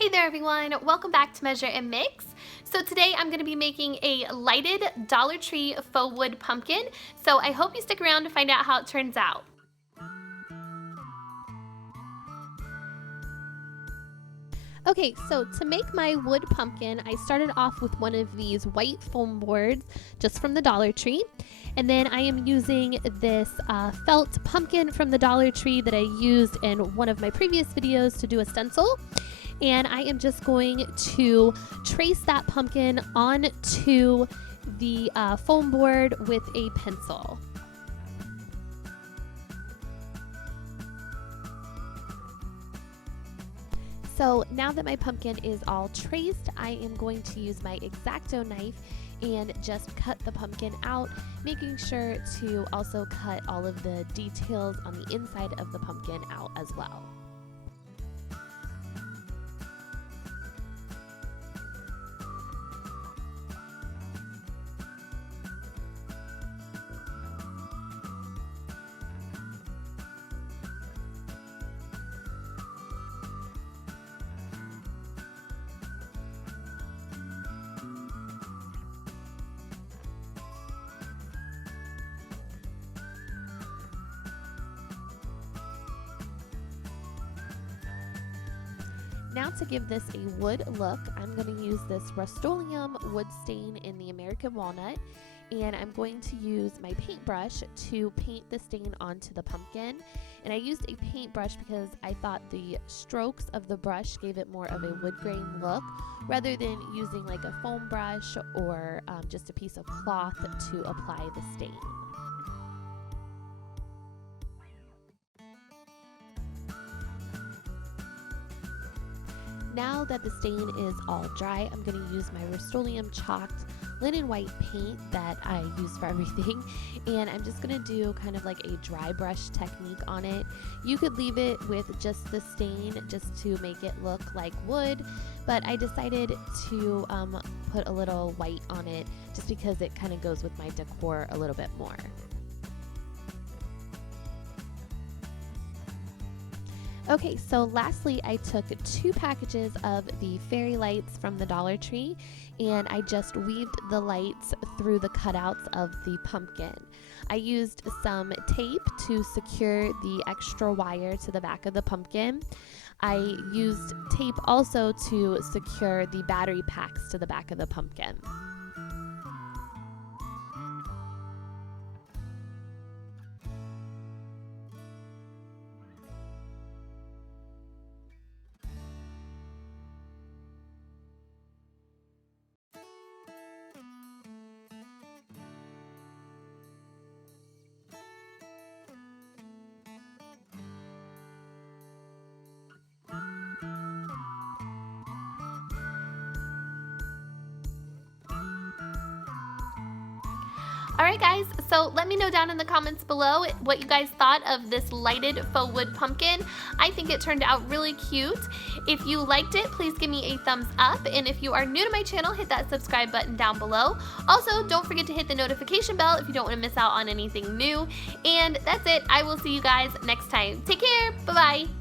Hey there everyone, welcome back to Measuremix. So today I'm going to be making a lighted Dollar Tree faux wood pumpkin, so I hope you stick around to find out how it turns out. Okay, so to make my wood pumpkin, I started off with one of these white foam boards just from the Dollar Tree. And then I am using this felt pumpkin from the Dollar Tree that I used in one of my previous videos to do a stencil. And I am just going to trace that pumpkin onto the foam board with a pencil. So now that my pumpkin is all traced, I am going to use my X-Acto knife and just cut the pumpkin out, making sure to also cut all of the details on the inside of the pumpkin out as well. Now to give this a wood look, I'm going to use this Rust-oleum wood stain in the American Walnut, and I'm going to use my paintbrush to paint the stain onto the pumpkin. And I used a paintbrush because I thought the strokes of the brush gave it more of a wood grain look, rather than using like a foam brush or just a piece of cloth to apply the stain. Now that the stain is all dry, I'm going to use my Rust-oleum chalked linen white paint that I use for everything, and I'm just going to do kind of like a dry brush technique on it. You could leave it with just the stain just to make it look like wood, but I decided to put a little white on it just because it kind of goes with my decor a little bit more. Okay, so lastly, I took 2 packages of the fairy lights from the Dollar Tree, and I just weaved the lights through the cutouts of the pumpkin. I used some tape to secure the extra wire to the back of the pumpkin. I used tape also to secure the battery packs to the back of the pumpkin. Alright guys, so let me know down in the comments below what you guys thought of this lighted faux wood pumpkin. I think it turned out really cute. If you liked it, please give me a thumbs up, and if you are new to my channel, hit that subscribe button down below. Also, don't forget to hit the notification bell if you don't want to miss out on anything new. And that's it. I will see you guys next time. Take care. Bye-bye.